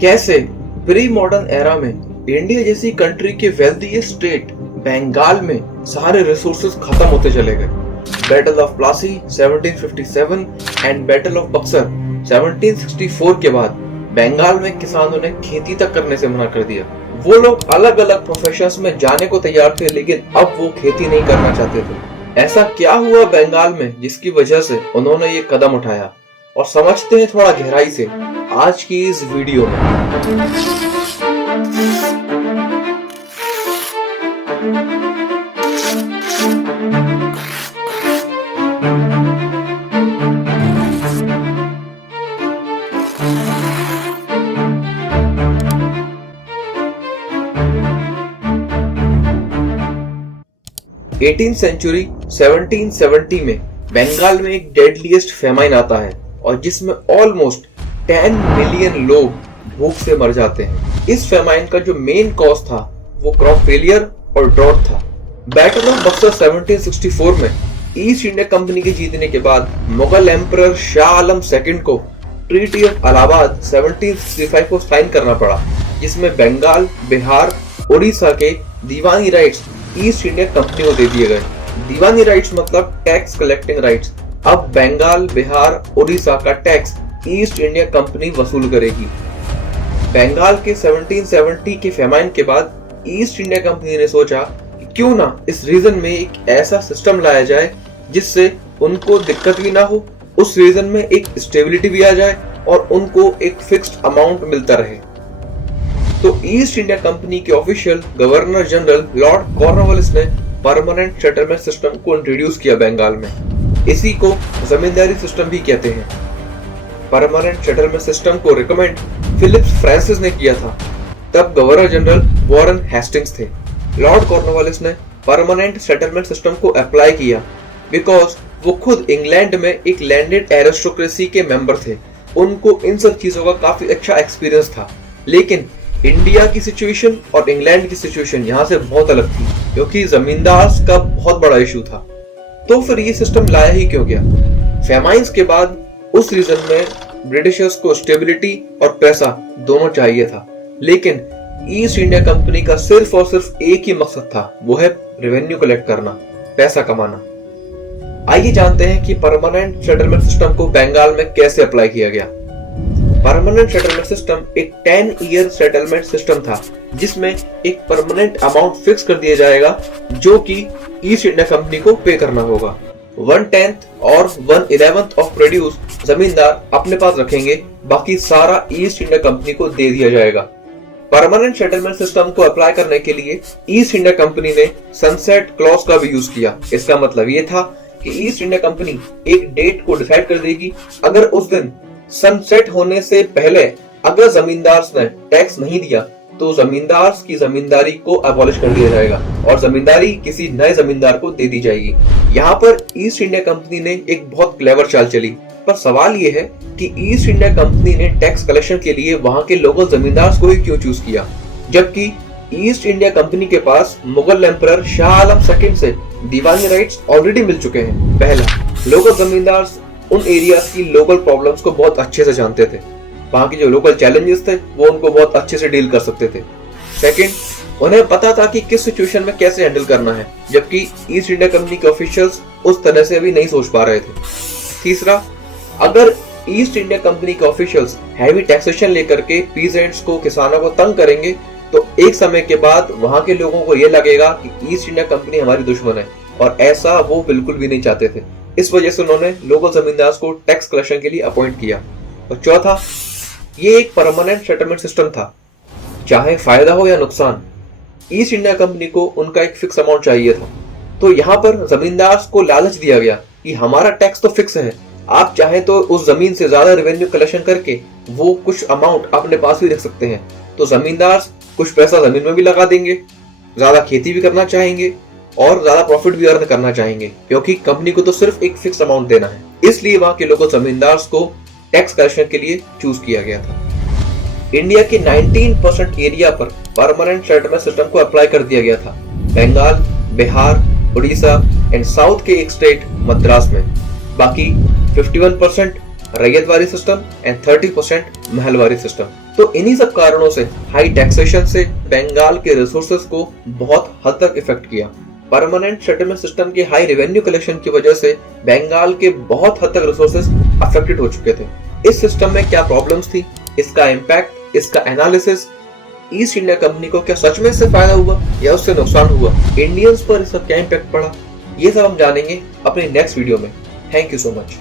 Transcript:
कैसे pre modern era में India जैसी कंट्री के वेल्थीएस्ट स्टेट बंगाल में सारे रिसोर्सेज खत्म होते चले गए। Battle of Plassey 1757 and battle of Buxar 1764 के बाद बंगाल में किसानों ने खेती तक करने से मना कर दिया। वो लोग अलग अलग प्रोफेशंस में जाने को तैयार थे, लेकिन अब वो खेती नहीं करना चाहते थे। ऐसा क्या हुआ बंगाल में जिसकी वजह से उन्होंने ये कदम उठाया, और समझते हैं थोड़ा गहराई से आज की इस वीडियो में। 18th सेंचुरी 1770 में बंगाल में एक डेडलीस्ट फेमाइन आता है और जिसमें ऑलमोस्ट 10 मिलियन लोग भूख से मर जाते हैं। इस फेमाइन का जो मेन कॉज था वो क्रॉप फेलियर और ड्रॉट था। बैटल ऑफ बक्सर 1764 में ईस्ट इंडिया कंपनी के जीतने के बाद मुगल एम्परर शाह आलम सेकंड को ट्रीटी ऑफ इलाहाबाद 1765 को साइन करना पड़ा, जिसमें बंगाल, बिहार, उड़ीसा के दीवानी राइट्स ईस्ट इंडिया कंपनी को दे दिए गए। दीवानी राइट्स मतलब टैक्स कलेक्टिंग राइट्स। अब बंगाल, बिहार, उड़ीसा का टैक्स ईस्ट इंडिया कंपनी वसूल करेगी। बंगाल के 1770 के फेमाइन के बाद ईस्ट इंडिया कंपनी ने सोचा कि क्यों ना इस रीजन में एक ऐसा सिस्टम लाया जाए जिससे उनको दिक्कत भी ना हो, उस रीजन में एक स्टेबिलिटी भी आ जाए और उनको एक फिक्स्ड अमाउंट मिलता रहे। तो ईस्ट इंडिया कंपनी के official governor general Lord Cornwallis ने परमानेंट सेटलमेंट सिस्टम को इंट्रोड्यूस किया बंगाल में। इसी को जमींदारी सिस्टम भी कहते हैं। परमानेंट सेटलमेंट सिस्टम को रिकमेंड फिलिप्स फ्रांसिस ने किया था। तब गवर्नर जनरल वॉरेन हेस्टिंग्स थे। लॉर्ड कॉर्नवालिस ने परमानेंट सेटलमेंट सिस्टम को अप्लाई किया बिकॉज वो खुद इंग्लैंड में एक लैंडेड एरिस्टोक्रेसी के मेंबर थे। उनको इन सब चीजों का काफी अच्छा एक्सपीरियंस था। लेकिन इंडिया की सिचुएशन और इंग्लैंड की सिचुएशन यहाँ से बहुत अलग थी, क्योंकि जमींदार का बहुत बड़ा इशू था। तो फिर ये सिस्टम लाया ही क्यों गया? फेमाइन्स के बाद उस रीजन में ब्रिटिशर्स को स्टेबिलिटी और पैसा दोनों चाहिए था, लेकिन ईस्ट इंडिया कंपनी का सिर्फ और सिर्फ एक ही मकसद था, वो है रेवेन्यू कलेक्ट करना, पैसा कमाना। आइए जानते हैं कि परमानेंट सेटलमेंट सिस्टम को बंगाल में कैसे अप्लाई किया गया। परमानेंट सेटलमेंट सिस्टम एक 10 ईयर सेटलमेंट सिस्टम था, जिसमें एक परमानेंट अमाउंट फिक्स कर दिया जाएगा जो कि ईस्ट इंडिया कंपनी को पे करना होगा। 1/10 और 1/11 ऑफ प्रोड्यूस जमींदार अपने पास रखेंगे, बाकी सारा ईस्ट इंडिया कंपनी को दे दिया जाएगा। परमानेंट सेटलमेंट सिस्टम को अप्लाई करने के लिए ईस्ट इंडिया कंपनी ने सनसेट क्लॉज का भी यूज किया। इसका मतलब ये था कि ईस्ट इंडिया कंपनी एक डेट को डिसाइड कर देगी, अगर उस दिन सनसेट होने से पहले अगर जमींदार ने टैक्स नहीं दिया तो जमींदार की जमींदारी को अबॉलिश कर दिया जाएगा और जमींदारी किसी नए जमींदार को दे दी जाएगी। यहाँ पर ईस्ट इंडिया कंपनी ने एक बहुत क्लेवर चाल चली, पर सवाल ये है कि ईस्ट इंडिया कंपनी ने टैक्स कलेक्शन के लिए वहां के लोकल जमींदार को ही क्यों चूज किया, जबकि ईस्ट इंडिया कंपनी के पास मुगल एम्परर शाह आलम सेकंड से दीवानी राइट्स ऑलरेडी मिल चुके हैं। पहला, लोकल जमींदार उन एरियाज की लोकल प्रॉब्लम्स को बहुत अच्छे से जानते थे, वहां के जो लोकल चैलेंजेस थे वो उनको बहुत अच्छे से डील कर सकते थे। सेकंड, उन्हें पता था कि किस सिचुएशन में कैसे हैंडल करना है, जबकि ईस्ट इंडिया कंपनी के ऑफिशियल्स उस तरह से भी नहीं सोच पा रहे थे। तीसरा, अगर ईस्ट इंडिया कंपनी के ऑफिशियल्स हैवी टैक्सेशन लेकर के पीजेंट्स को, किसानों को तंग करेंगे तो एक समय के बाद वहां के लोगों को यह लगेगा कि ईस्ट इंडिया कंपनी हमारी दुश्मन है, और ऐसा वो बिल्कुल भी नहीं चाहते थे। इस वजह से उन्होंने लोकल जमींदार को टैक्स कलेक्शन के लिए अपॉइंट किया। और चौथा, ये एक परमानेंट सेटलमेंट सिस्टम था, चाहे फायदा हो या नुकसान, ईस्ट इंडिया कंपनी को उनका एक फिक्स अमाउंट चाहिए था। तो यहाँ पर जमींदार को लालच दिया गया कि हमारा टैक्स तो फिक्स है, आप चाहे तो उस जमीन से ज्यादा रेवेन्यू कलेक्शन करके वो कुछ अमाउंट अपने पास भी रख सकते हैं। तो जमींदार कुछ पैसा जमीन में भी लगा देंगे, ज्यादा खेती भी करना चाहेंगे और ज्यादा प्रॉफिट भी अर्न करना चाहेंगे, क्योंकि कंपनी को तो सिर्फ एक फिक्स अमाउंट देना है। इसलिए वहां के लोकल जमींदार को टैक्स कलेक्शन के लिए चूज किया गया था। इंडिया के 19% एरिया पर परमानेंट सेटलमेंट सिस्टम को अप्लाई कर दिया गया था। बंगाल, बिहार, उड़ीसा एंड साउथ के एक स्टेट मद्रास में। बाकी 51% ryotwari system and 30% Mahalwari system. तो इन्हीं सब कारणों से हाई टैक्सेशन से बंगाल के रिसोर्सेज को बहुत हद तक इफेक्ट किया। परमानेंट सेटलमेंट सिस्टम के हाई रेवेन्यू कलेक्शन की वजह से बंगाल के बहुत हद तक रिसोर्सेज अफेक्टेड हो चुके थे। इस सिस्टम में क्या प्रॉब्लम्स थी, इसका इम्पैक्ट, इसका एनालिसिस, ईस्ट इंडिया कंपनी को क्या सच में इससे फायदा हुआ या उससे नुकसान हुआ, इंडियंस पर इसका क्या इम्पैक्ट पड़ा, ये सब हम जानेंगे अपने नेक्स्ट वीडियो में। Thank you so much.